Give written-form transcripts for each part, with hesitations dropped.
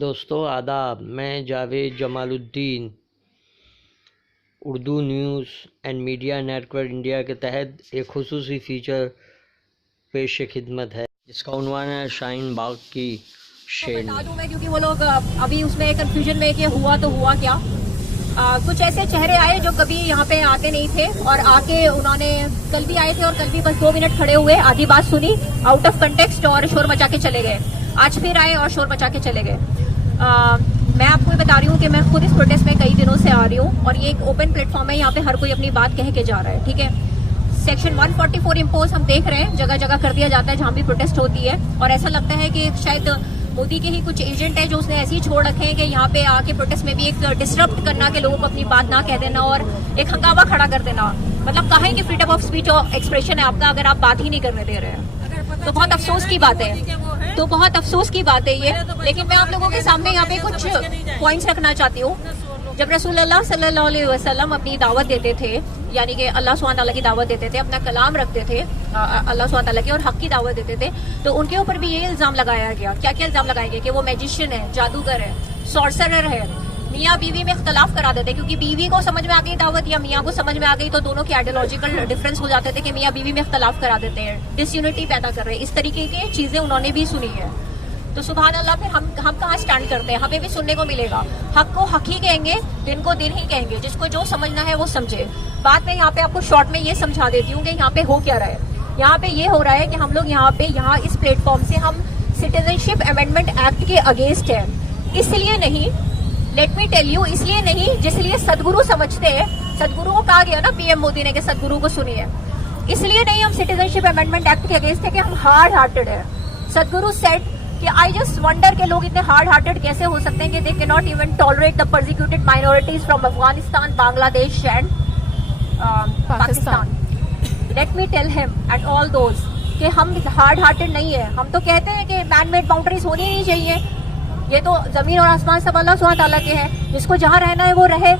दोस्तों आदाब, मैं Javed Jamaluddin Urdu news and media network India के तहत एक खुसूसी फ़ीचर पेश खिदमत है जिसका उन्वान है शाहीन बाग की शेर। बता दूं मैं, क्योंकि वो लोग अभी उसमें कंफ्यूजन में कि हुआ तो हुआ क्या। कुछ ऐसे चेहरे आए जो कभी यहाँ पे आते नहीं थे और आके उन्होंने कल भी आए थे और कल भी बस 2 मिनट खड़े हुए, आधी बात सुनी आउट ऑफ कंटेक्स्ट और शोर मचा के चले गए। आज फिर आए और शोर मचा के चले गए। मैं आपको बता रही हूँ कि मैं खुद इस प्रोटेस्ट में कई दिनों से आ रही हूँ और ये एक ओपन प्लेटफॉर्म है, यहाँ पे हर कोई अपनी बात कह के जा रहा है, ठीक है। सेक्शन 144 इम्पोज हम देख रहे हैं, जगह जगह कर दिया जाता है जहां भी प्रोटेस्ट होती है, और ऐसा लगता है कि शायद मोदी के ही कुछ एजेंट है जो उसने ऐसे ही छोड़ रखे हैं कि यहाँ पे आके प्रोटेस्ट में भी एक डिसरप्ट करना, कि लोगों को अपनी बात ना कह देना और एक हंगामा खड़ा कर देना। मतलब कहा है कि फ्रीडम ऑफ स्पीच और एक्सप्रेशन है आपका, अगर आप बात ही नहीं करने दे रहे हैं तो बहुत अफसोस की बात है। तो बहुत अफसोस की बात है ये। लेकिन मैं आप लोगों के सामने यहाँ पे कुछ पॉइंट्स रखना चाहती हूँ। जब रसूलुल्लाह सल्लल्लाहु अलैहि वसल्लम अपनी दावत देते थे, यानी कि अल्लाह सुब्हान तआला की दावत देते थे, अपना कलाम रखते थे अल्लाह सुब्हान तआला की और हक की दावत देते थे, तो उनके ऊपर भी ये इल्जाम लगाया गया। क्या क्या इल्जाम लगाया गया? कि वो मैजिशियन है, जादूगर है, सॉर्सरर है, मियाँ बीवी में इख्तलाफ करा देते, क्योंकि बीवी को समझ में आ गई दावत या मियाँ को समझ में आ गई तो दोनों के आइडियोलॉजिकल डिफरेंस हो जाते थे कि मियाँ बीवी में इख्तलाफ करा देते हैं, डिसयूनिटी पैदा कर रहे हैं। इस तरीके की चीजें उन्होंने भी सुनी है। तो सुभान अल्लाह, फिर हम कहाँ स्टैंड करते हैं? हमें भी सुनने को मिलेगा। हक को हक ही कहेंगे, दिन को दिन ही कहेंगे, जिसको जो समझना है वो समझे। बात में यहाँ पे आपको शॉर्ट में ये समझा देती हूँ कि यहाँ पे हो क्या रहा है। यहाँ पे ये हो रहा है कि हम लोग यहाँ इस प्लेटफॉर्म से हम सिटीजनशिप अमेंडमेंट एक्ट के अगेंस्ट है। इसलिए नहीं, लेट मी टेल यू, इसलिए नहीं जिसलिए सदगुरु समझते हैं। सदगुरु को कहा गया ना पीएम मोदी ने कि सदगुरु को सुनिए। इसलिए नहीं हम सिटीजनशिप अमेंडमेंट एक्ट के अगेंस्ट है कि हम हार्ड हार्टेड है। सदगुरु सेड कि आई जस्ट वंडर के लोग इतने हार्ड हार्टेड कैसे हो सकते हैं कि they can not even tolerate the persecuted minorities from Afghanistan, Bangladesh and Pakistan. Let me tell him and all those कि हम हार्ड हार्टेड नहीं है। हम तो कहते हैं कि मैन मेड बाउंड्रीज होनी नहीं चाहिए, ये तो जमीन और आसमान सब अल्लाह सुब्हान तआला के हैं, जिसको जहां रहना है वो रहे।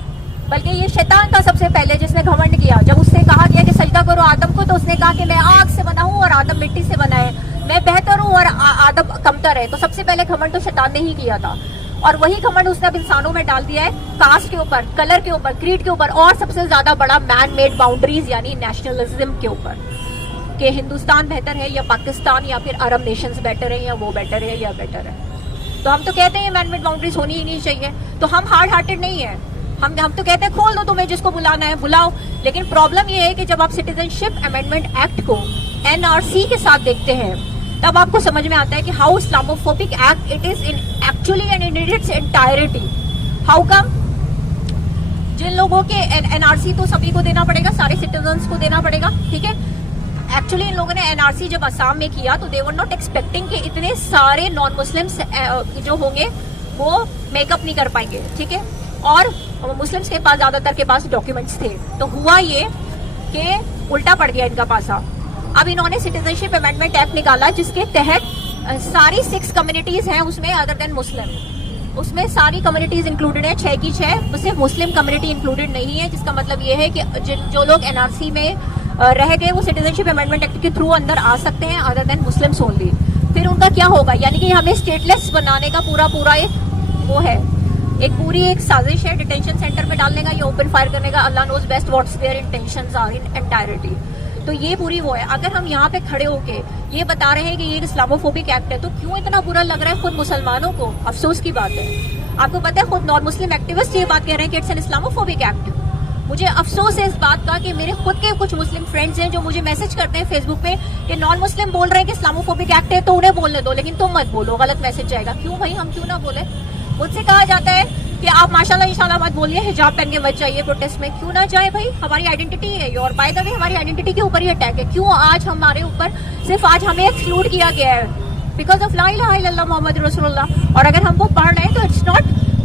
बल्कि ये शैतान था सबसे पहले जिसने घमंड किया। जब उससे कहा गया कि सजदा करो आदम को, तो उसने कहा कि मैं आग से बना हूं और आदम मिट्टी से बना है, मैं बेहतर हूं और आदम कमतर है। तो सबसे पहले घमंड तो शैतान ने ही किया था, और वही घमंड उसने अब इंसानों में डाल दिया है, कास्ट के ऊपर, कलर के ऊपर, क्रीड के ऊपर, और सबसे ज्यादा बड़ा मैन मेड बाउंड्रीज यानी नेशनलिज्म के ऊपर, कि हिंदुस्तान बेहतर है या पाकिस्तान या फिर अरब नेशंस बेटर है या वो बेटर है या बेटर है। तो हम तो कहते हैं मैन मेड बाउंड्रीज होनी ही नहीं चाहिए। तो हम हार्ड हार्टेड नहीं है। हम तो कहते हैं खोल दो, तुम्हें जिसको बुलाना है बुलाओ। लेकिन प्रॉब्लम ये है कि जब आप सिटीजनशिप अमेंडमेंट एक्ट को एनआरसी के साथ देखते हैं, तब आपको समझ में आता है कि how Islamophobic act it is in actually and in its entirety. How come? जिन लोगों के एनआरसी तो सभी को देना पड़ेगा, सारे सिटीजन्स को देना पड़ेगा, ठीक है। एक्चुअली इन लोगों ने एनआरसी जब असम में किया तो दे वर नॉट एक्सपेक्टिंग कि इतने सारे नॉन मुस्लिम्स जो होंगे वो मेकअप नहीं कर पाएंगे, ठीक है। और मुस्लिम्स के पास, ज्यादातर के पास डॉक्यूमेंट्स थे। तो हुआ ये कि उल्टा पड़ गया इनका पासा। अब इन्होंने सिटीजनशिप अमेंडमेंट एक्ट निकाला जिसके तहत सारी 6 कम्युनिटीज हैं उसमें, अदर देन मुस्लिम, उसमें सारी कम्युनिटीज इंक्लूडेड है, 6 की 6, सिर्फ मुस्लिम कम्युनिटी इंक्लूडेड नहीं है। जिसका मतलब ये है कि जो लोग एनआरसी में रह गए वो सिटीजनशिप अमेंडमेंट एक्ट के थ्रू अंदर आ सकते हैं, अदर देन मुस्लिम्स ओनली। फिर उनका क्या होगा? यानी कि हमें स्टेटलेस बनाने का पूरा एक वो है, एक पूरी एक साजिश है डिटेंशन सेंटर में डालने का, ये ओपन फायर करने का। Allah knows best what's their intentions are in entirety. तो ये पूरी वो है। अगर हम यहाँ पे खड़े होके ये बता रहे हैं कि ये इस्लामोफोबिक एक्ट है, तो क्यों इतना बुरा लग रहा है खुद मुसलमानों को? अफसोस की बात है। आपको पता है खुद नॉन मुस्लिम एक्टिविस्ट ये बात कह रहे हैं कि इट्स एन इस्लामोफोबिक एक्ट। मुझे अफसोस है इस बात का कि मेरे खुद के कुछ मुस्लिम फ्रेंड्स हैं जो मुझे मैसेज करते हैं फेसबुक पे कि नॉन मुस्लिम बोल रहे हैं कि इस्लामोफोबिक एक्ट है, तो उन्हें बोलने दो, लेकिन तुम मत बोलो, गलत मैसेज जाएगा। क्यों भाई, हम क्यों ना बोले? मुझसे कहा जाता है कि आप माशाल्लाह इंशाल्लाह मत बोलिए, हिजाब पहन के मत जाइए प्रोटेस्ट में। क्यों ना जाए भाई, हमारी आइडेंटिटी है और बाय द वे हमारी आइडेंटिटी के ऊपर ही अटैक है। क्यों आज हमारे ऊपर सिर्फ आज हमें एक्सक्लूड किया गया है बिकॉज ऑफ ला इलाहा इल्लल्लाह मोहम्मद रसूलुल्लाह। और अगर हम वो पढ़ रहे हैं तो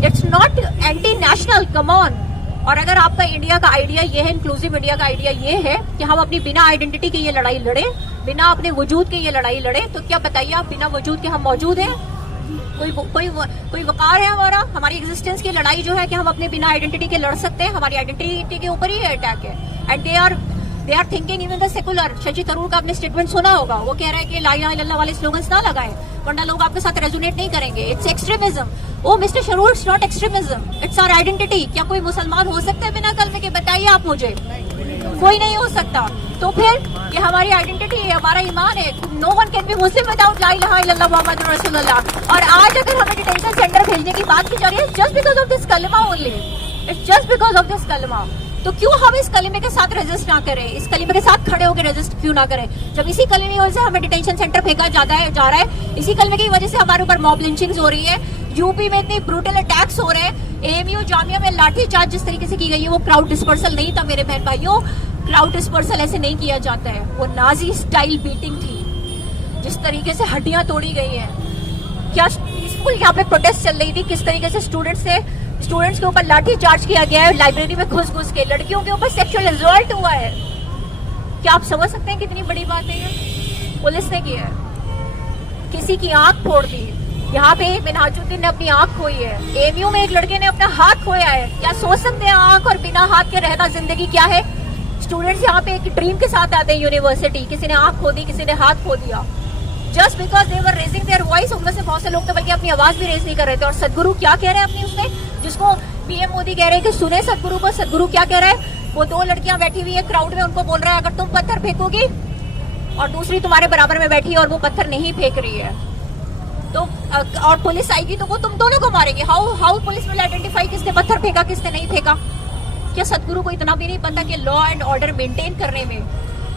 it's not anti national, come on. और अगर आपका इंडिया का आइडिया ये है, इंक्लूसिव इंडिया का आइडिया ये है कि हम अपनी बिना आइडेंटिटी की ये लड़ाई लड़े, बिना अपने वजूद के ये लड़ाई लड़े, तो क्या बताइए आप, बिना वजूद के हम मौजूद हैं? कोई वकार है हमारा? हमारी एग्जिस्टेंस की लड़ाई जो है कि हम अपने बिना आइडेंटिटी के लड़ सकते हैं, हमारी आइडेंटिटी के ऊपर ही अटैक है। And they are they are thinking even the secular. Shashi Tharoor का आपने स्टेटमेंट सुना होगा, वो कह रहा है कि ला इलाहा इल्लल्लाह वाले स्लोगन्स ना लगाएं वरना लोग आपके साथ रेजोनेट नहीं करेंगे, it's extremism. Oh mister Tharoor, it's not extremism, it's our identity. क्या कोई मुसलमान हो सकता है बिना कलमे के? बताइए आप मुझे, कोई नहीं हो सकता। तो फिर ये हमारी आइडेंटिटी है, हमारा ईमान है। No one can be Muslim without ला इलाहा इल्लल्लाह मुहम्मदुर रसूलुल्लाह। और आज अगर हमें डिटेंशन सेंटर भेजने की बात की जा रही है जस्ट बिकॉज ऑफ दिस कलमा only, it's just because of this कलमा। तो क्यों हम इस कलीमे के साथ रेजिस्ट ना करें, इस कलीमे के साथ खड़े होकर रेजिस्ट क्यों ना करें? जब इसी कलीमे की वजह से हमें डिटेंशन सेंटर फेंका जा रहा है, इसी कलीमे की वजह से हमारे ऊपर मॉब लिंचिंग्स हो रही है, यूपी में इतनी ब्रूटल अटैक्स हो रहे हैं, एएमयू जामिया में लाठीचार्ज जिस तरीके से की गई है वो क्राउड डिस्पर्सल नहीं था मेरे बहन भाइयों। क्राउड डिस्पर्सल ऐसे नहीं किया जाता है, वो नाजी स्टाइल बीटिंग थी, जिस तरीके से हड्डियां तोड़ी गई है। क्या पीसफुल यहाँ पे प्रोटेस्ट चल रही थी, किस तरीके से स्टूडेंट्स के ऊपर लाठी चार्ज किया गया है, लाइब्रेरी में घुस के लड़कियों के ऊपर सेक्सुअल असॉल्ट हुआ है। क्या आप समझ सकते हैं कितनी बड़ी बात है ये? पुलिस ने किया है, किसी की आंख फोड़ दी। यहाँ पे मिनहाजुद्दीन ने अपनी आंख खोई है, एएमयू में एक लड़के ने अपना हाथ खोया है। क्या सोच सकते हैं आंख और बिना हाथ के रहना जिंदगी क्या है? स्टूडेंट्स यहाँ पे एक ड्रीम के साथ आते हैं यूनिवर्सिटी, किसी ने आंख खो दी, किसी ने हाथ खो दिया, just because they were raising their voice. उनमें से बहुत से लोग तो बल्कि अपनी आवाज भी रेज नहीं कर रहे थे। और सदगुरु क्या कह रहे हैं अपनी उसमें, जिसको पीएम मोदी कह रहे हैं कि सुने सदगुरु को, सदगुरु क्या कह रहा है? वो दो लड़कियां बैठी हुई है क्राउड में, उनको बोल रहा है अगर तुम पत्थर फेंकोगी, और दूसरी तुम्हारे बराबर में बैठी है और वो पत्थर नहीं फेंक रही है तो और पुलिस आएगी तो वो तुम दोनों को मारेगी। हाउ पुलिस विल आइडेंटिफाई किसने पत्थर फेंका किसने नहीं फेंका? क्या सदगुरु को इतना भी नहीं पता कि लॉ एंड ऑर्डर मेंटेन करने में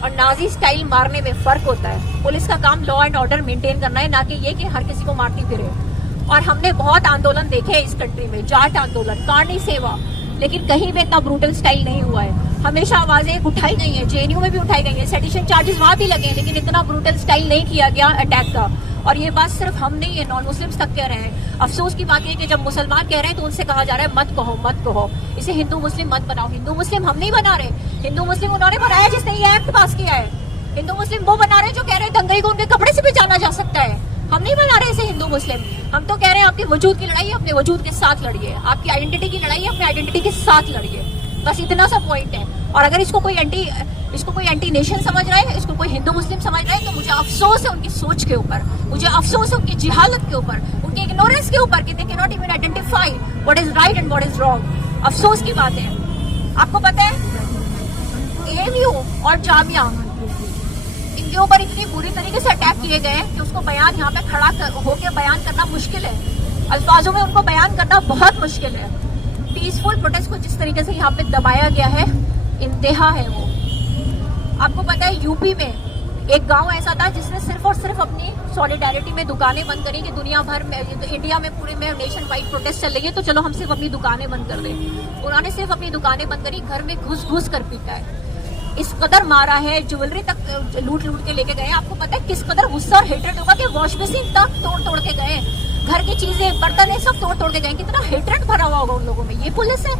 और नाजी स्टाइल मारने में फर्क होता है? पुलिस का काम लॉ एंड ऑर्डर मेंटेन करना है, ना कि ये कि हर किसी को मारती फिरे। और हमने बहुत आंदोलन देखे हैं इस कंट्री में, जाट आंदोलन, कार्नी सेवा, लेकिन कहीं भी इतना ब्रूटल स्टाइल नहीं हुआ है। हमेशा आवाजें उठाई गई हैं, जेएनयू में भी उठाई गई है, सेडिशन चार्जेस वहां भी लगे हैं, लेकिन इतना ब्रूटल स्टाइल नहीं किया गया अटैक का। और ये बात सिर्फ हम नहीं है, नॉन मुस्लिम्स तक कह रहे हैं। अफसोस की बात है कि जब मुसलमान कह रहे हैं तो उनसे कहा जा रहा है मत कहो मत कहो, इसे हिंदू मुस्लिम मत बनाओ। हिंदू मुस्लिम हम नहीं बना रहे, हिंदू मुस्लिम उन्होंने बनाया जिसने ये एक्ट पास किया है। हिंदू मुस्लिम वो बना रहे हैं जो कह रहे हैं दंगई को उनके कपड़े से भी जाना जा सकता है। हम नहीं बना रहे इसे हिंदू मुस्लिम, हम तो कह रहे हैं आपके वजूद की लड़ाई अपने वजूद के साथ लड़िए, आपकी आइडेंटिटी की लड़ाई अपने आइडेंटिटी के साथ लड़िए, बस इतना सा पॉइंट है। और अगर इसको कोई एंटी नेशन समझ रहा है, इसको कोई हिंदू मुस्लिम समझ रहा है, तो मुझे अफसोस है उनकी सोच के ऊपर, मुझे अफसोस है उनकी जिहालत के ऊपर, उनके इग्नोरेंस के ऊपर कि they can not even identify what is right and what is wrong. अफसोस की बात है। आपको पता है एएमयू और जामिया, इनके ऊपर इतनी बुरी तरीके से अटैक किए गए कि उसको बयान यहाँ पे खड़ा होकर बयान करना मुश्किल है, अल्फाजों में उनको बयान करना बहुत मुश्किल है। पीसफुल प्रोटेस्ट को जिस तरीके से यहाँ पे दबाया गया है, इंतहा है वो। आपको पता है यूपी में एक गांव ऐसा था जिसने सिर्फ और सिर्फ अपनी सॉलिडारिटी में दुकानें बंद करी कि दुनिया भर में, तो इंडिया में पूरे में नेशन वाइड प्रोटेस्ट चल रही है तो चलो हम सिर्फ अपनी दुकानें बंद कर दें। उन्होंने सिर्फ अपनी दुकानें बंद करी, घर में घुस कर पीटा है, इस कदर मारा है, ज्वेलरी तक लूट के लेके गए। आपको पता है किस कदर गुस्सा और हेट्रेड होगा कि वॉश बेसिन तक तोड़ के गए, घर की चीजें बर्तन सब तोड़ के गए। कितना हेट्रेड भरा हुआ होगा उन लोगों में। ये पुलिस है।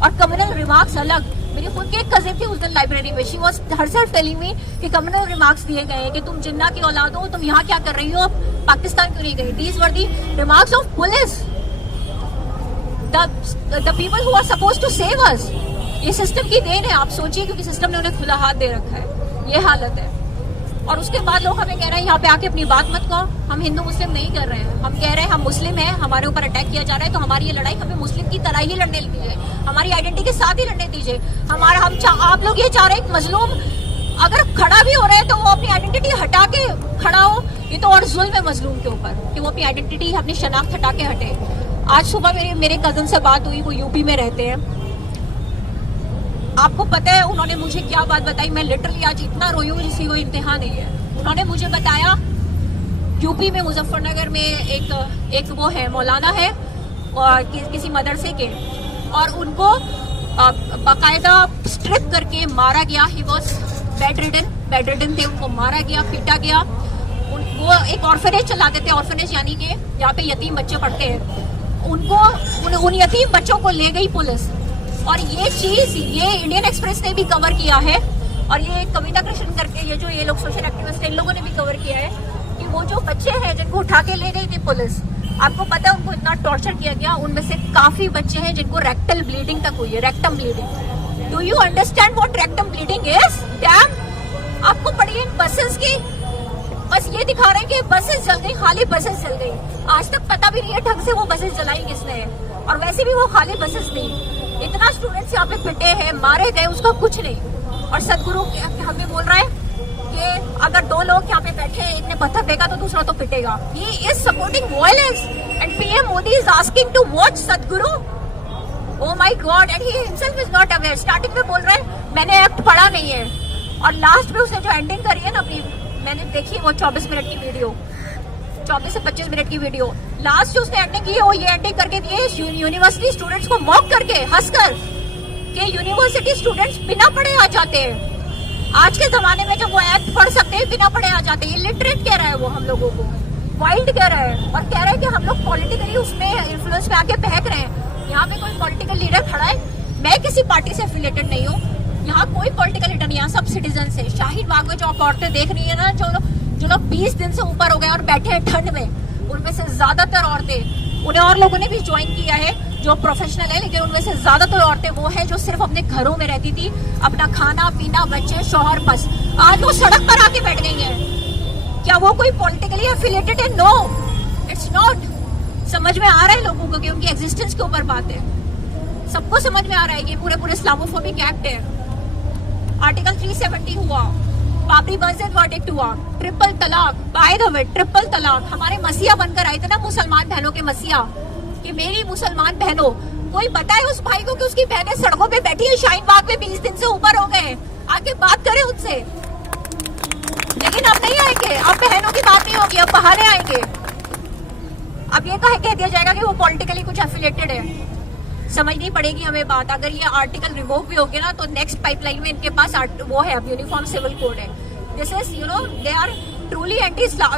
और कम्युनल रिमार्क्स अलग। मेरी खुद की एक कजिन थी उस दिन लाइब्रेरी में, she was herself telling me कि कम्युनल रिमार्क्स दिए गए कि तुम जिन्ना की औलाद हो, तुम यहाँ क्या कर रही हो, पाकिस्तान क्यों नहीं गई। These were the remarks of police, the people who are supposed to save us. ये सिस्टम की देन है, आप सोचिए, क्योंकि सिस्टम ने उन्हें खुला हाथ दे रखा है। ये हालत है। और उसके बाद लोग हमें कह रहे हैं यहाँ पे आके अपनी बात मत कहो। हम हिंदू मुस्लिम नहीं कर रहे हैं, हम कह रहे हैं हम मुस्लिम हैं, हमारे ऊपर अटैक किया जा रहा है तो हमारी ये लड़ाई हमें मुस्लिम की तरह ही लड़ने दीजिए, हमारी आइडेंटिटी के साथ ही लड़ने दीजिए। आप लोग ये चाह रहे हैं मजलूम अगर खड़ा भी हो रहा है तो वो अपनी आइडेंटिटी हटा के खड़ा हो। ये तो और जुल्म है मजलूम के ऊपर कि वो अपनी आइडेंटिटी, अपनी शनाख्त हटा के हटे। आज सुबह मेरे कजन से बात हुई, वो यूपी में रहते हैं। आपको पता है उन्होंने मुझे क्या बात बताई, मैं लिटरली आज इतना रोई हूँ जिसकी कोई इंतहा नहीं है। उन्होंने मुझे बताया यूपी में मुजफ्फरनगर में एक वो है, मौलाना है और किसी मदरसे के, और उनको बाकायदा स्ट्रिप करके मारा गया। ही वॉज बेडरिडन थे, उनको मारा गया, पीटा गया। वो एक ऑर्फनेज चलाते थे, ऑर्फनेज यानी कि जहाँ पे यतीम बच्चे पढ़ते हैं, उन यतीम बच्चों को ले गई पुलिस। और ये चीज ये इंडियन एक्सप्रेस ने भी कवर किया है, और ये कविता कृष्ण करके ये जो ये लोग सोशल एक्टिविस्ट इन लोगों ने भी कवर किया है कि वो जो बच्चे हैं जिनको उठा के ले गई थी पुलिस, आपको पता है उनको इतना टॉर्चर किया गया। उनमें से काफी बच्चे हैं जिनको रेक्टल ब्लीडिंग तक हुई है, rectum bleeding. Do you understand what rectum bleeding is? Dam, आपको पड़ी है इन बसेस की, बस ये दिखा रहे हैं कि बसेस जल गई, खाली बसेस जल गई। आज तक पता भी नहीं है ढंग से वो बसेस जलाई किसने, और वैसे भी वो खाली बसेस थी। इतना स्टूडेंट्स यहाँ पे पिटे हैं, मारे गए, उसका कुछ नहीं। और सदगुरु हमें बोल रहा है कि अगर दो लोग यहाँ पे बैठे हैं, एक ने पत्थर फेंका तो दूसरा तो पिटेगा। He is supporting violence and PM Modi is asking to watch Sadhguru. Oh my God, and he himself is not aware. Starting में बोल रहा है मैंने एक्ट पढ़ा नहीं है, और लास्ट में उसने जो एंडिंग करी है ना अपनी, मैंने देखी वो 24 मिनट की वीडियो, 24 से 25 मिनट की वीडियो, लास्ट जो उसने एंडिंग की है वो ये एंडिंग करके दी है यूनिवर्सिटी स्टूडेंट्स को मॉक करके, हंसकर, कि यूनिवर्सिटी स्टूडेंट्स बिना पढ़े आ जाते हैं। आज के जमाने में जब वो एक्ट पढ़ सकते हैं बिना पढ़े आ जाते हैं। इलिटरेट कह रहा है वो हम लोगों को, वाइल्ड कह रहा है, और कह रहा है कि हम लोग पॉलिटिकली उसमें इन्फ्लुएंस में आके बहक रहे हैं। यहाँ पे कोई पॉलिटिकल लीडर खड़ा है, मैं किसी पार्टी से एफिलिएटेड नहीं हूँ, यहाँ कोई पॉलिटिकल लीडर नहीं, यहाँ सब सिटीजन है। शाहीन बाग में जो आप औरतें देख रही है ना, जो लोग 20 दिन से ऊपर हो गए और बैठे हैं ठंड में, उनमें से ज्यादातर औरतें, उन्हें और लोगों ने भी ज्वाइन किया है जो प्रोफेशनल है, लेकिन उनमें से ज्यादातर औरतें वो है जो सिर्फ अपने घरों में रहती थी, अपना खाना पीना, बच्चे, शौहर, बस। आज वो सड़क पर आके बैठ गई है। क्या वो कोई पॉलिटिकली एफिलिएटेड है? No, it's not. समझ में आ रहा है लोगों को कि उनकी एग्जिस्टेंस के ऊपर बात है, सबको समझ में आ रहा है कि पूरे इस्लामोफोबिक एक्ट है। आर्टिकल 370 हुआ, बाबरी मस्जिद वर्डिक्ट हुआ, ट्रिपल तलाक, बाय द वे ट्रिपल तलाक, हमारे मसीहा बनकर आए थे ना मुसलमान बहनों के मसीहा, कि मेरी मुसलमान बहनों, कोई बताए उस भाई को कि उसकी बहनें सड़कों पे बैठी है शाहीन बाग में, 20 दिन से ऊपर हो गए, आके बात करें उनसे। लेकिन अब नहीं आएंगे, अब बहनों की बात नहीं होगी, अब बहाने आएंगे। अब ये कह दिया जाएगा कि वो पॉलिटिकली कुछ एफिलिएटेड है। समझनी पड़ेगी हमें बात। अगर ये आर्टिकल रिवोक भी हो गया ना, तो नेक्स्ट पाइपलाइन में इनके पास वो है, अब यूनिफॉर्म सिविल कोड है। This is they are truly anti Islam,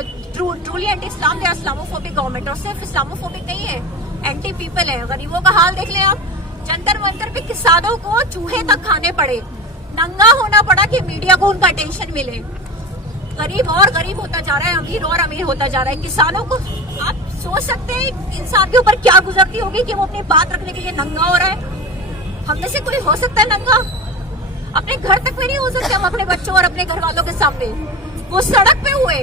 they are Islamophobic government. और सिर्फ इस्लामोफोबिक नहीं है, एंटी पीपल है। गरीबों का हाल देख लें आप, जंतर मंतर पे किसानों को चूहे तक खाने पड़े, नंगा होना पड़ा कि मीडिया को उनका अटेंशन मिले। गरीब और गरीब होता जा रहा है, अमीर और अमीर होता जा रहा है। किसानों को आप सोच सकते हैं इंसान के ऊपर क्या गुजरती होगी कि वो अपनी बात रखने के लिए नंगा हो रहा है। हम में से कोई हो सकता है नंगा? अपने घर तक में नहीं हो सकते हम अपने बच्चों और अपने घर वालों के सामने। वो सड़क पे हुए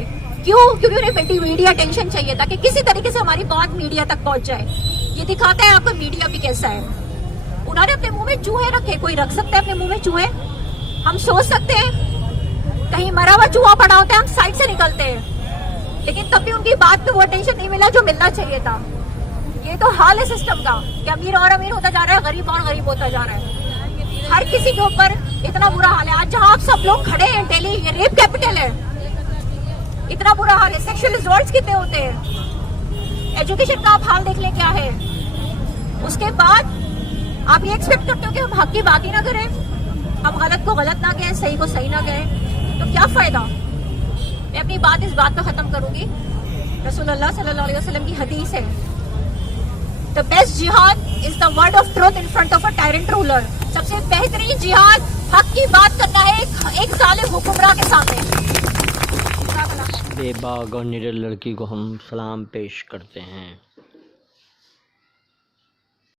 क्यों? क्योंकि उन्हें मीडिया अटेंशन चाहिए था कि किसी तरीके से हमारी बात मीडिया तक पहुंच जाए। ये दिखाता है आपको मीडिया भी कैसा है। उन्होंने अपने मुंह में चूहे रखे, कोई रख सकता है अपने मुंह में चूहे? हम सोच सकते हैं कहीं मरा हुआ चूहा पड़ा होता है, हम साइड से निकलते हैं, लेकिन तब भी उनकी बात पे वो अटेंशन नहीं मिला जो मिलना चाहिए था। ये तो हाल है सिस्टम का कि अमीर और अमीर होता जा रहा है, गरीब और गरीब होता जा रहा है। हर किसी के ऊपर इतना बुरा हाल है। आज जहाँ आप सब लोग खड़े हैं, दिल्ली ये रेप कैपिटल है, इतना बुरा हाल है। सेक्सुअल रिजॉर्ट्स कितने होते हैं, एजुकेशन का आप हाल देख लें क्या है। उसके बाद आप ये एक्सपेक्ट करते हो कि हम हक की बात ही ना करें, हम गलत को गलत ना कहें, सही को सही ना कहें, तो क्या फायदा। मैं अपनी बात इस बात पर खत्म करूंगी। रसूलुल्लाह सल्लल्लाहु अलैहि वसल्लम की हदीस है, द बेस्ट जिहाद is the word of truth in front of a tyrant ruler. सबसे बेहतरीन जिहाद हक की बात करना है एक जालिम हुक्मरान के सामने। बेबाक और निडर लड़की को हम सलाम पेश करते हैं।